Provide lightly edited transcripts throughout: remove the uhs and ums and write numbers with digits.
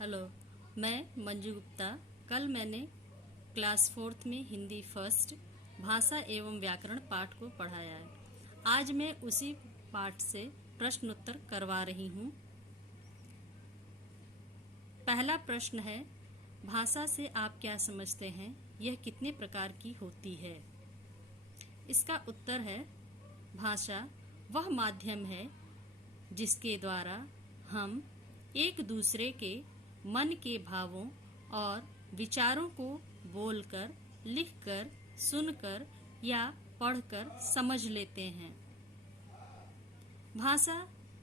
Hello, मैं मंजू गुप्ता। कल मैंने क्लास 4th में हिंदी फर्स्ट भाषा एवं व्याकरण पाठ को पढ़ाया है। आज मैं उसी पाठ से प्रश्न उत्तर करवा रही हूँ। पहला प्रश्न है, भाषा से आप क्या समझते हैं? यह कितने प्रकार की होती है? इसका उत्तर है, भाषा वह माध्यम है जिसके द्वारा हम एक दूसरे के मन के भावों और विचारों को बोलकर, लिखकर, सुनकर या पढ़कर समझ लेते हैं। भाषा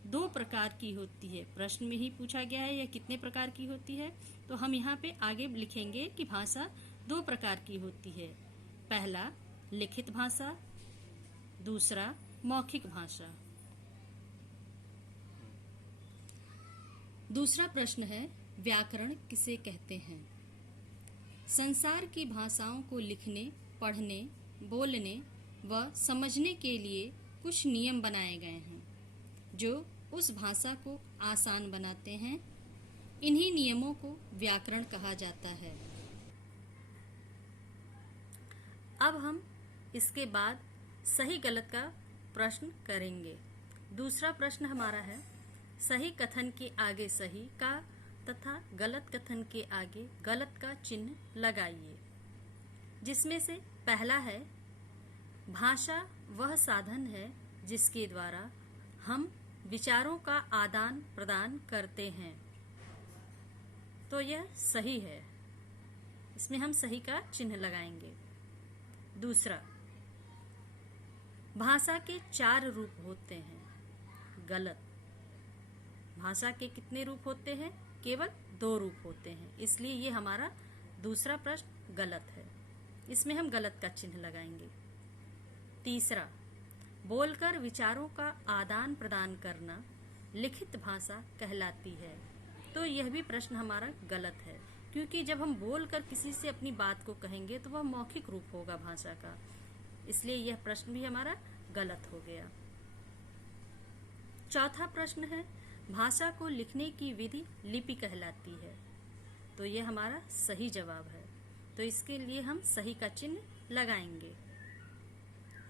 दो प्रकार की होती है। प्रश्न में ही पूछा गया है यह कितने प्रकार की होती है, तो हम यहाँ पे आगे लिखेंगे कि भाषा दो प्रकार की होती है। पहला लिखित भाषा, दूसरा मौखिक भाषा। दूसरा प्रश्न है, व्याकरण किसे कहते हैं? संसार की भाषाओं को लिखने, पढ़ने, बोलने व समझने के लिए कुछ नियम बनाए गए हैं जो उस भाषा को आसान बनाते हैं। इन्हीं नियमों को व्याकरण कहा जाता है। अब हम इसके बाद सही गलत का प्रश्न करेंगे। दूसरा प्रश्न हमारा है, सही कथन के आगे सही का तथा गलत कथन के आगे गलत का चिन्ह लगाइए। जिसमें से पहला है, भाषा वह साधन है जिसके द्वारा हम विचारों का आदान प्रदान करते हैं। तो यह सही है, इसमें हम सही का चिन्ह लगाएंगे। दूसरा, भाषा के 4 रूप होते हैं। गलत। भाषा के कितने रूप होते हैं? केवल 2 रूप होते हैं, इसलिए ये हमारा दूसरा प्रश्न गलत है। इसमें हम गलत का चिन्ह लगाएंगे। तीसरा, बोलकर विचारों का आदान प्रदान करना लिखित भाषा कहलाती है। तो यह भी प्रश्न हमारा गलत है, क्योंकि जब हम बोलकर किसी से अपनी बात को कहेंगे तो वह मौखिक रूप होगा भाषा का, इसलिए यह प्रश्न भी हमारा गलत हो गया। चौथा प्रश्न है, भाषा को लिखने की विधि लिपि कहलाती है। तो यह हमारा सही जवाब है, तो इसके लिए हम सही का चिन्ह लगाएंगे।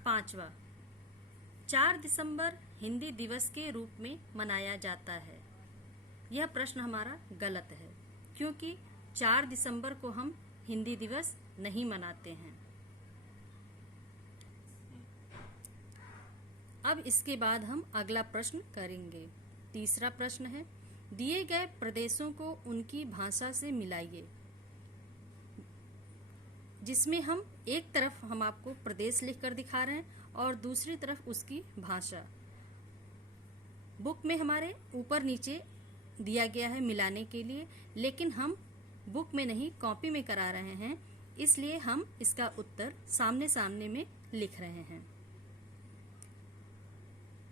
पांचवा, 4 दिसंबर हिंदी दिवस के रूप में मनाया जाता है। यह प्रश्न हमारा गलत है, क्योंकि 4 दिसंबर को हम हिंदी दिवस नहीं मनाते हैं। अब इसके बाद हम अगला प्रश्न करेंगे। तीसरा प्रश्न है, दिए गए प्रदेशों को उनकी भाषा से मिलाइए। जिसमें हम एक तरफ हम आपको प्रदेश लिखकर दिखा रहे हैं और दूसरी तरफ उसकी भाषा। बुक में हमारे ऊपर नीचे दिया गया है मिलाने के लिए, लेकिन हम बुक में नहीं कॉपी में करा रहे हैं, इसलिए हम इसका उत्तर सामने सामने में लिख रहे हैं।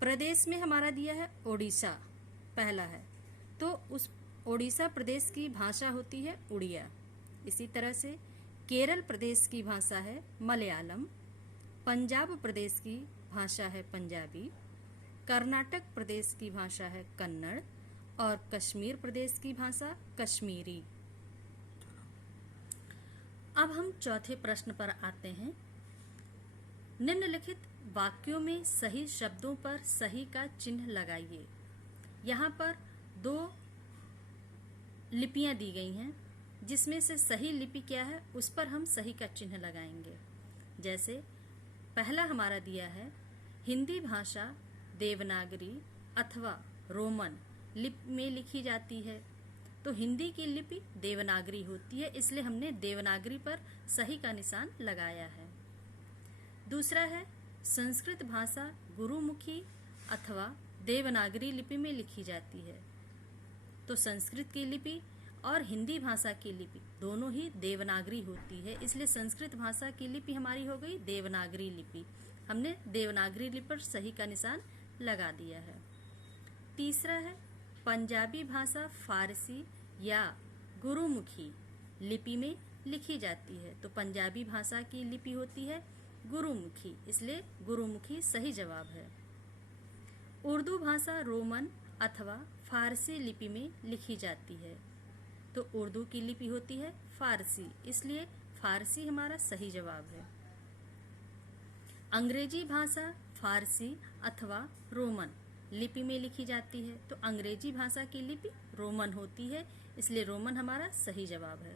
प्रदेश में हमारा दिया है ओडिशा, पहला है, तो उस ओडिशा प्रदेश की भाषा होती है उड़िया। इसी तरह से केरल प्रदेश की भाषा है मलयालम, पंजाब प्रदेश की भाषा है पंजाबी, कर्नाटक प्रदेश की भाषा है कन्नड़ और कश्मीर प्रदेश की भाषा कश्मीरी। अब हम चौथे प्रश्न पर आते हैं। निम्नलिखित वाक्यों में सही शब्दों पर सही का चिन्ह लगाइए। यहाँ पर 2 लिपियां दी गई हैं, जिसमें से सही लिपि क्या है उस पर हम सही का चिन्ह लगाएंगे। जैसे पहला हमारा दिया है, हिंदी भाषा देवनागरी अथवा रोमन लिपि में लिखी जाती है। तो हिंदी की लिपि देवनागरी होती है, इसलिए हमने देवनागरी पर सही का निशान लगाया है। दूसरा है, संस्कृत भाषा गुरुमुखी अथवा देवनागरी लिपि में लिखी जाती है। तो संस्कृत की लिपि और हिंदी भाषा की लिपि दोनों ही देवनागरी होती है, इसलिए संस्कृत भाषा की लिपि हमारी हो गई देवनागरी लिपि। हमने देवनागरी लिपि पर सही का निशान लगा दिया है। तीसरा है, पंजाबी भाषा फारसी या गुरुमुखी लिपि में लिखी जाती है। तो पंजाबी भाषा की लिपि होती है गुरुमुखी, इसलिए गुरुमुखी सही जवाब है। उर्दू भाषा रोमन अथवा फारसी लिपि में लिखी जाती है। तो उर्दू की लिपि होती है फारसी, इसलिए फारसी हमारा सही जवाब है। अंग्रेजी भाषा फारसी अथवा रोमन लिपि में लिखी जाती है, तो अंग्रेजी भाषा की लिपि रोमन होती है, इसलिए रोमन हमारा सही जवाब है।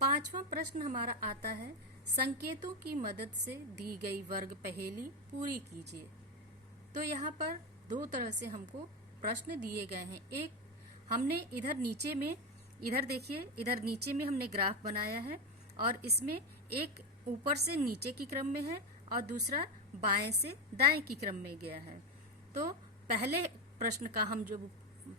पांचवा प्रश्न हमारा आता है, संकेतों की मदद से दी गई वर्ग पहेली पूरी कीजिए। तो यहाँ पर दो तरह से हमको प्रश्न दिए गए हैं। एक हमने इधर नीचे में, इधर देखिए, इधर नीचे में हमने ग्राफ बनाया है और इसमें एक ऊपर से नीचे की क्रम में है और दूसरा बाएं से दाएं की क्रम में गया है। तो पहले प्रश्न का हम जो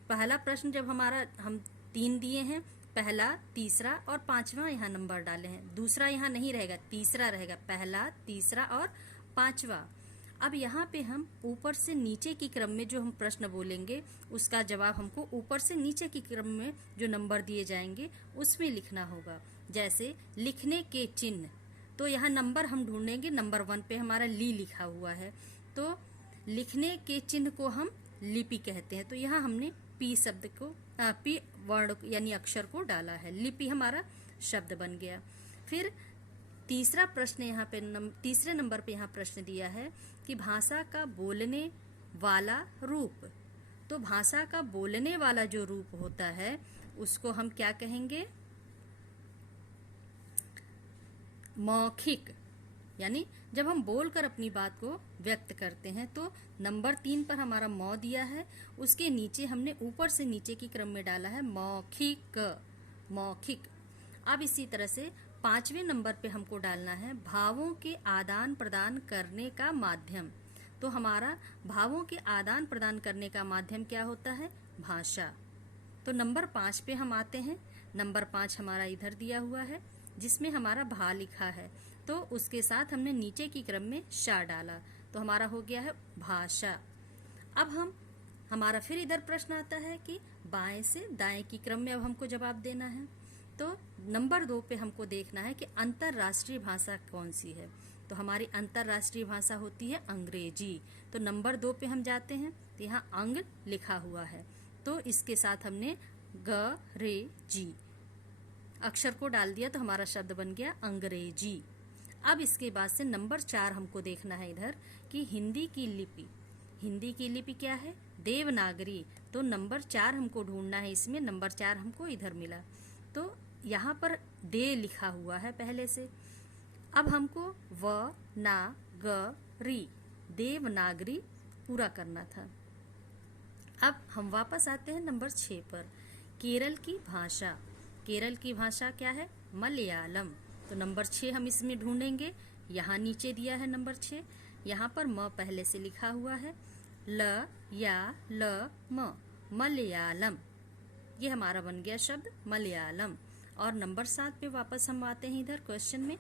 पहला प्रश्न जब हमारा हम 3 दिए हैं, पहला, तीसरा और पांचवा यहाँ नंबर डाले हैं। दूसरा यहाँ नहीं रहेगा, तीसरा रहेगा, पहला, तीसरा और पांचवा। अब यहाँ पे हम ऊपर से नीचे की क्रम में जो हम प्रश्न बोलेंगे उसका जवाब हमको ऊपर से नीचे की क्रम में जो नंबर दिए जाएंगे उसमें लिखना होगा। जैसे लिखने के चिन्ह, तो यहाँ नंबर हम ढूंढेंगे, नंबर 1 पे हमारा ली लिखा हुआ है, तो लिखने के चिन्ह को हम लिपि कहते हैं। तो यहाँ हमने पी शब्द को पी वर्ण यानी अक्षर को डाला है, लिपि हमारा शब्द बन गया। फिर तीसरा प्रश्न यहाँ पे तीसरे नंबर पे यहाँ प्रश्न दिया है कि भाषा का बोलने वाला रूप। तो भाषा का बोलने वाला जो रूप होता है उसको हम क्या कहेंगे? मौखिक, यानी जब हम बोलकर अपनी बात को व्यक्त करते हैं। तो नंबर 3 पर हमारा मौ दिया है, उसके नीचे हमने ऊपर से नीचे की क्रम में डाला है मौखिक, मौखिक। अब इसी तरह से 5वें नंबर पे हमको डालना है भावों के आदान प्रदान करने का माध्यम। तो हमारा भावों के आदान प्रदान करने का माध्यम क्या होता है? भाषा। तो नंबर 5 पे हम आते हैं। नंबर 5 हमारा इधर दिया हुआ है जिसमें हमारा भा लिखा है, तो उसके साथ हमने नीचे की क्रम में शा डाला, तो हमारा हो गया है भाषा। अब हमारा फिर इधर प्रश्न आता है कि बाएं से दाएं की क्रम में अब हमको जवाब देना है। तो नंबर 2 पे हमको देखना है कि अंतर्राष्ट्रीय भाषा कौन सी है। तो हमारी अंतर्राष्ट्रीय भाषा होती है अंग्रेजी। तो नंबर 2 पे हम जाते हैं, तो यहाँ अंग लिखा हुआ है, तो इसके साथ हमने ग रे जी अक्षर को डाल दिया, तो हमारा शब्द बन गया अंग्रेजी। अब इसके बाद से नंबर 4 हमको देखना है इधर कि हिंदी की लिपि, हिंदी की लिपि क्या है? देवनागरी। तो नंबर 4 हमको ढूंढना है, इसमें नंबर 4 हमको इधर मिला, तो यहाँ पर दे लिखा हुआ है पहले से। अब हमको व ना ग री देवनागरी पूरा करना था। अब हम वापस आते हैं नंबर 6 पर, केरल की भाषा। केरल की भाषा क्या है? मलयालम। तो नंबर 6 हम इसमें ढूंढेंगे, यहाँ नीचे दिया है नंबर 6, यहाँ पर म पहले से लिखा हुआ है, ल या ल म, मलयालम। ये हमारा बन गया शब्द मलयालम। और नंबर 7 पे वापस हम आते हैं इधर क्वेश्चन में,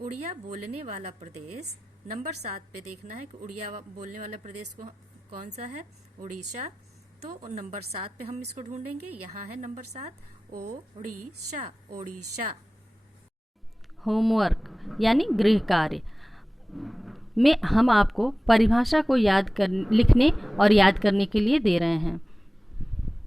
उड़िया बोलने वाला प्रदेश। नंबर 7 पे देखना है कि उड़िया बोलने वाला प्रदेश कौन सा है? उड़ीसा। तो नंबर 7 पे हम इसको ढूंढेंगे, यहाँ है नंबर 7, ओडिशा, ओडिशा। होमवर्क यानी गृह कार्य में हम आपको परिभाषा को लिखने और याद करने के लिए दे रहे हैं।